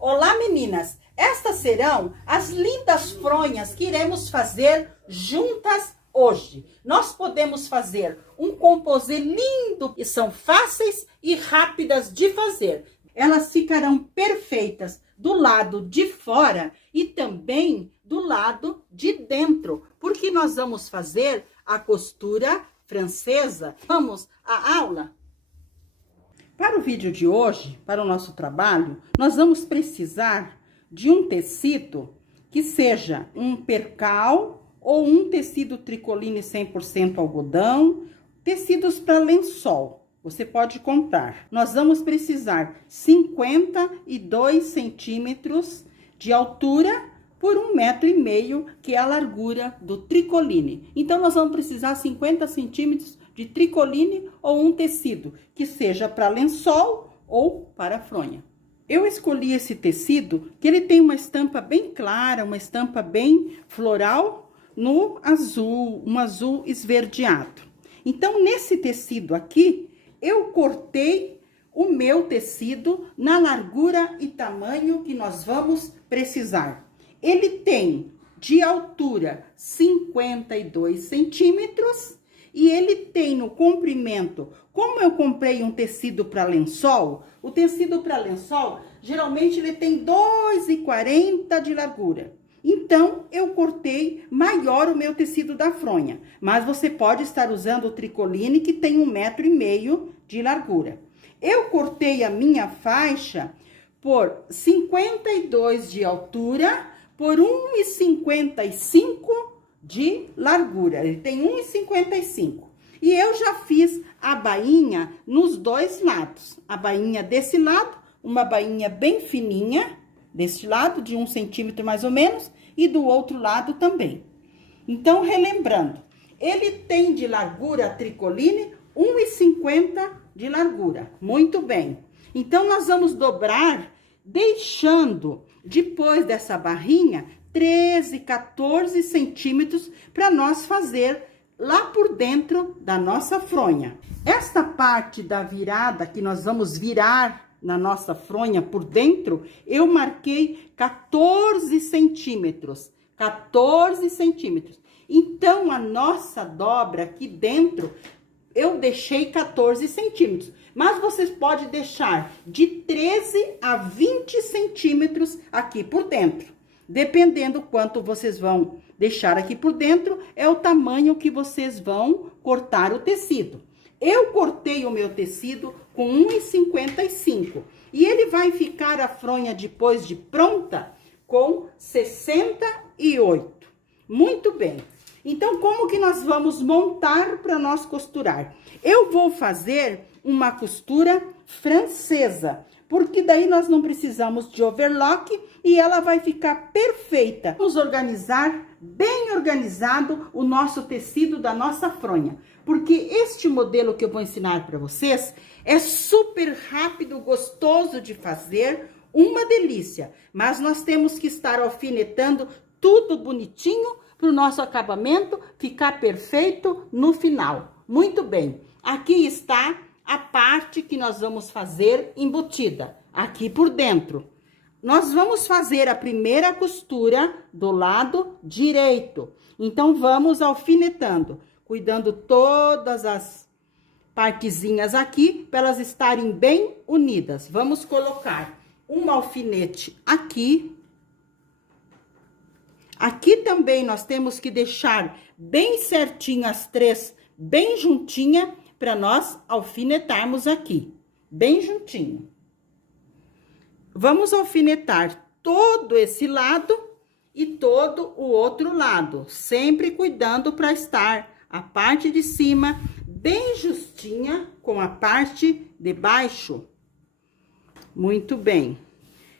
Olá, meninas! Estas serão as lindas fronhas que iremos fazer juntas hoje. Nós podemos fazer um composê lindo e são fáceis e rápidas de fazer. Elas ficarão perfeitas do lado de fora e também do lado de dentro, porque nós vamos fazer a costura francesa. Vamos à aula? Para o vídeo de hoje, para o nosso trabalho, nós vamos precisar de um tecido que seja um percal ou um tecido tricoline 100% algodão, tecidos para lençol. Você pode comprar. Nós vamos precisar 52 centímetros de altura por 1,5 metro, que é a largura do tricoline. Então, nós vamos precisar 50 centímetros de tricoline ou um tecido que seja para lençol ou para fronha. Eu escolhi esse tecido que ele tem uma estampa bem clara, uma estampa bem floral no azul, um azul esverdeado. Então, nesse tecido aqui, eu cortei o meu tecido na largura e tamanho que nós vamos precisar. Ele tem de altura 52 centímetros e ele tem no comprimento, como eu comprei um tecido para lençol, o tecido para lençol, geralmente ele tem 2,40 de largura. Então, eu cortei maior o meu tecido da fronha, mas você pode estar usando o tricoline que tem 1,5 metro de largura. Eu cortei a minha faixa por 52 de altura por 1,55 de largura. Ele tem 1,55. E eu já fiz a bainha nos dois lados. A bainha desse lado, uma bainha bem fininha, deste lado, de 1 centímetro mais ou menos, e do outro lado também. Então, relembrando, ele tem de largura tricoline 1,50 de largura. Muito bem. Então, nós vamos dobrar, deixando, depois dessa barrinha, 13, 14 centímetros para nós fazer lá por dentro da nossa fronha. Esta parte da virada que nós vamos virar na nossa fronha por dentro, eu marquei 14 centímetros. 14 centímetros. Então, a nossa dobra aqui dentro, eu deixei 14 centímetros. Mas vocês podem deixar de 13 a 20 centímetros aqui por dentro. Dependendo quanto vocês vão deixar aqui por dentro, é o tamanho que vocês vão cortar o tecido. Eu cortei o meu tecido com 1,55 e ele vai ficar a fronha depois de pronta com 68. Muito bem. Então, como que nós vamos montar para nós costurar? Eu vou fazer uma costura francesa, porque daí nós não precisamos de overlock e ela vai ficar perfeita. Vamos organizar, bem organizado, o nosso tecido da nossa fronha. Porque este modelo que eu vou ensinar para vocês é super rápido, gostoso de fazer, uma delícia. Mas nós temos que estar alfinetando tudo bonitinho para o nosso acabamento ficar perfeito no final. Muito bem, aqui está a parte que nós vamos fazer embutida, aqui por dentro. Nós vamos fazer a primeira costura do lado direito. Então, vamos alfinetando, cuidando todas as partezinhas aqui, para elas estarem bem unidas. Vamos colocar um alfinete aqui. Aqui também nós temos que deixar bem certinho as três, bem juntinha, para nós alfinetarmos aqui, bem juntinho. Vamos alfinetar todo esse lado e todo o outro lado, sempre cuidando para estar a parte de cima bem justinha com a parte de baixo. Muito bem.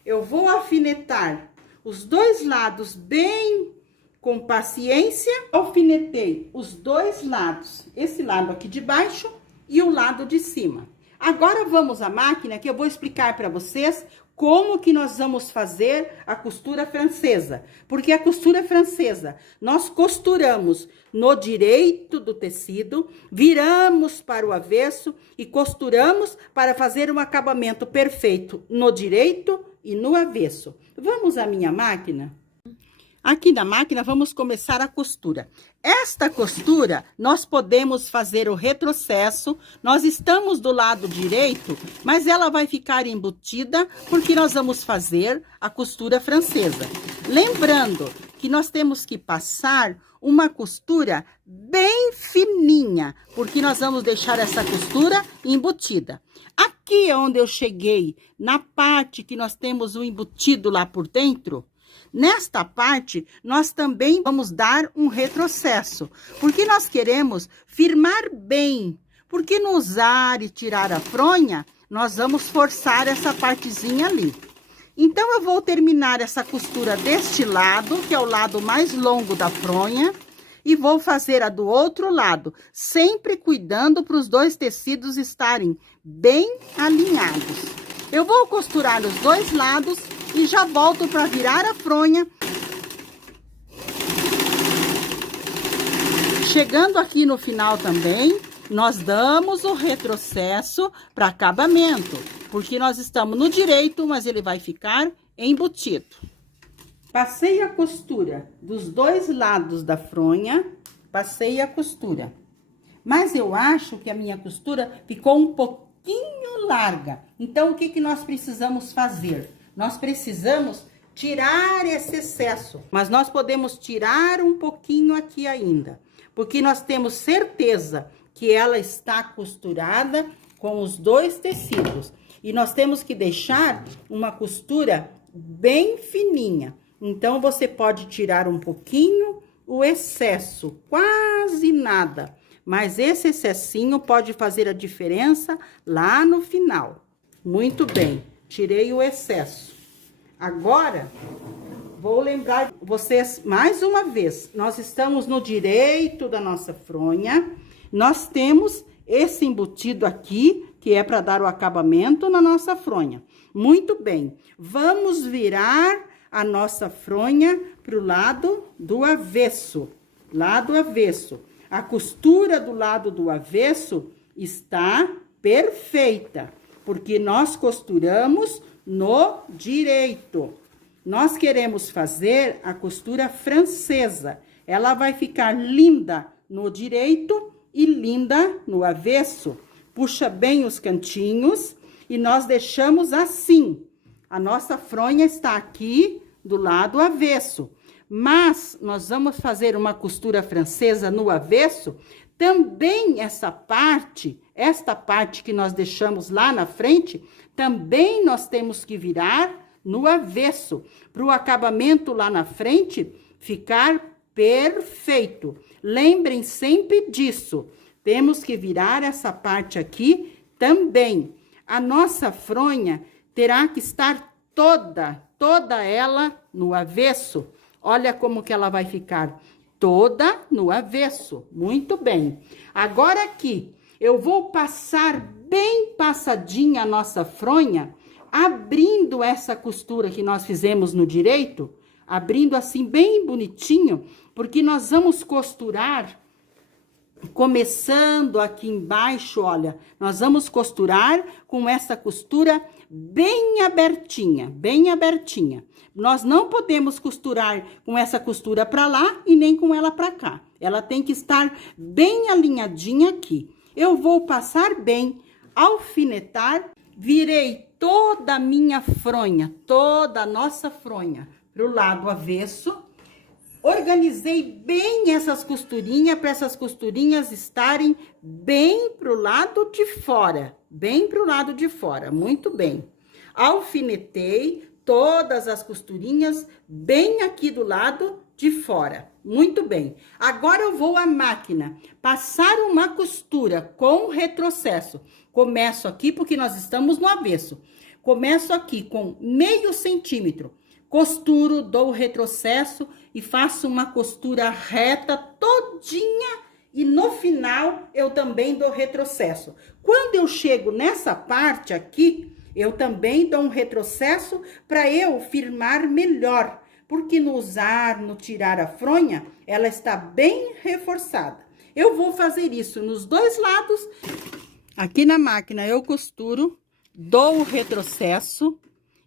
Eu vou alfinetar os dois lados bem com paciência. Alfinetei os dois lados, esse lado aqui de baixo e o lado de cima. Agora, vamos à máquina que eu vou explicar para vocês como que nós vamos fazer a costura francesa. Porque a costura francesa, nós costuramos no direito do tecido, viramos para o avesso e costuramos para fazer um acabamento perfeito no direito e no avesso. Vamos à minha máquina? Aqui na máquina, vamos começar a costura. Esta costura, nós podemos fazer o retrocesso. Nós estamos do lado direito, mas ela vai ficar embutida porque nós vamos fazer a costura francesa. Lembrando que nós temos que passar uma costura bem fininha, porque nós vamos deixar essa costura embutida. Aqui é onde eu cheguei, na parte que nós temos o embutido lá por dentro, nesta parte, nós também vamos dar um retrocesso, porque nós queremos firmar bem, porque no usar e tirar a fronha, nós vamos forçar essa partezinha ali. Então, eu vou terminar essa costura deste lado, que é o lado mais longo da fronha, e vou fazer a do outro lado, sempre cuidando para os dois tecidos estarem bem alinhados. Eu vou costurar os dois lados e já volto para virar a fronha. Chegando aqui no final também, nós damos o retrocesso para acabamento, porque nós estamos no direito, mas ele vai ficar embutido. Passei a costura dos dois lados da fronha, passei a costura. Mas eu acho que a minha costura ficou um pouquinho larga. Então, o que que nós precisamos fazer? Nós precisamos tirar esse excesso, mas nós podemos tirar um pouquinho aqui ainda, porque nós temos certeza que ela está costurada com os dois tecidos. E nós temos que deixar uma costura bem fininha. Então, você pode tirar um pouquinho o excesso, quase nada. Mas esse excessinho pode fazer a diferença lá no final. Muito bem, tirei o excesso. Agora, vou lembrar vocês mais uma vez. Nós estamos no direito da nossa fronha. Nós temos esse embutido aqui, que é para dar o acabamento na nossa fronha. Muito bem, vamos virar a nossa fronha para o lado do avesso. Lado avesso. A costura do lado do avesso está perfeita, porque nós costuramos no direito. Nós queremos fazer a costura francesa. Ela vai ficar linda no direito e linda no avesso. Puxa bem os cantinhos e nós deixamos assim. A nossa fronha está aqui do lado avesso. Mas nós vamos fazer uma costura francesa no avesso. Também esta parte que nós deixamos lá na frente, também nós temos que virar no avesso, para o acabamento lá na frente ficar perfeito. Lembrem sempre disso. Temos que virar essa parte aqui também. A nossa fronha terá que estar toda ela no avesso. Olha como que ela vai ficar toda no avesso. Muito bem. Agora aqui, eu vou passar bem passadinha a nossa fronha, abrindo essa costura que nós fizemos no direito, abrindo assim bem bonitinho, porque nós vamos costurar, começando aqui embaixo, olha, nós vamos costurar com essa costura bem abertinha, bem abertinha. Nós não podemos costurar com essa costura para lá e nem com ela para cá. Ela tem que estar bem alinhadinha aqui. Eu vou passar bem, alfinetar, virei toda a minha fronha, toda a nossa fronha para o lado avesso. Organizei bem essas costurinhas, para essas costurinhas estarem bem para o lado de fora, bem para o lado de fora, muito bem. Alfinetei todas as costurinhas bem aqui do lado de fora, muito bem. Agora eu vou à máquina, passar uma costura com retrocesso. Começo aqui porque nós estamos no avesso. Começo aqui com meio centímetro. Costuro, dou o retrocesso e faço uma costura reta todinha e no final eu também dou retrocesso. Quando eu chego nessa parte aqui, eu também dou um retrocesso para eu firmar melhor, porque no usar, no tirar a fronha, ela está bem reforçada. Eu vou fazer isso nos dois lados. Aqui na máquina eu costuro, dou o retrocesso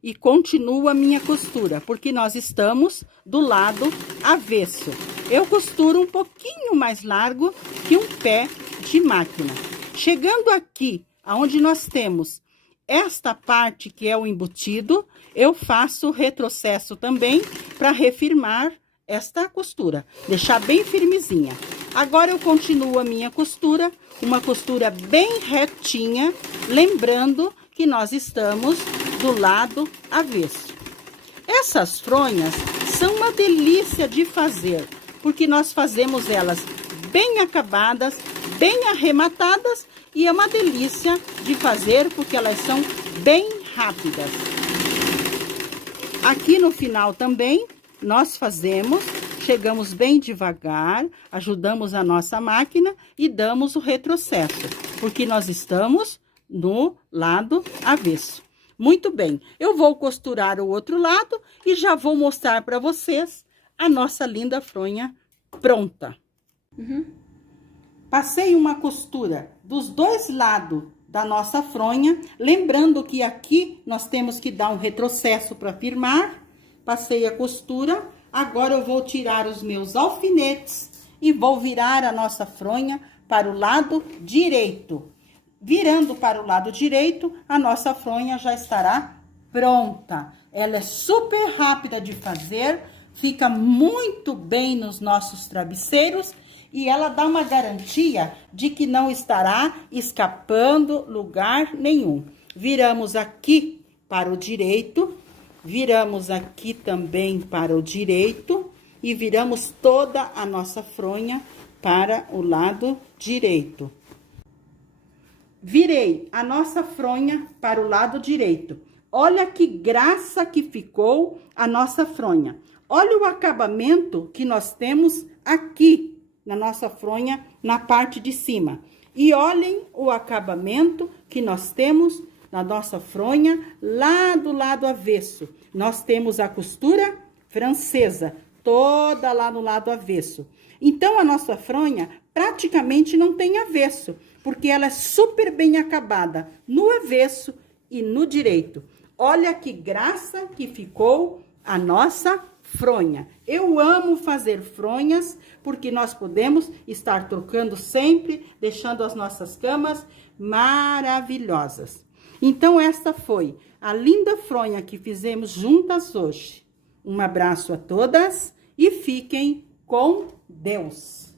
e continuo a minha costura, porque nós estamos do lado avesso. Eu costuro um pouquinho mais largo que um pé de máquina. Chegando aqui, aonde nós temos esta parte que é o embutido, eu faço o retrocesso também para refirmar esta costura, deixar bem firmezinha. Agora eu continuo a minha costura, uma costura bem retinha, lembrando que nós estamos do lado avesso. Essas fronhas são uma delícia de fazer, porque nós fazemos elas bem acabadas, bem arrematadas, e é uma delícia de fazer porque elas são bem rápidas. Aqui no final também nós fazemos, chegamos bem devagar, ajudamos a nossa máquina e damos o retrocesso, porque nós estamos no lado avesso. Muito bem, eu vou costurar o outro lado e já vou mostrar para vocês a nossa linda fronha pronta. Passei uma costura dos dois lados da nossa fronha, lembrando que aqui nós temos que dar um retrocesso para firmar. Passei a costura, agora eu vou tirar os meus alfinetes e vou virar a nossa fronha para o lado direito. Virando para o lado direito, a nossa fronha já estará pronta. Ela é super rápida de fazer, fica muito bem nos nossos travesseiros e ela dá uma garantia de que não estará escapando lugar nenhum. Viramos aqui para o direito, viramos aqui também para o direito e viramos toda a nossa fronha para o lado direito. Virei a nossa fronha para o lado direito. Olha que graça que ficou a nossa fronha. Olha o acabamento que nós temos aqui na nossa fronha, na parte de cima. E olhem o acabamento que nós temos na nossa fronha lá do lado avesso. Nós temos a costura francesa, toda lá no lado avesso. Então, a nossa fronha praticamente não tem avesso, porque ela é super bem acabada no avesso e no direito. Olha que graça que ficou a nossa fronha. Eu amo fazer fronhas, porque nós podemos estar trocando sempre, deixando as nossas camas maravilhosas. Então, esta foi a linda fronha que fizemos juntas hoje. Um abraço a todas e fiquem com Deus!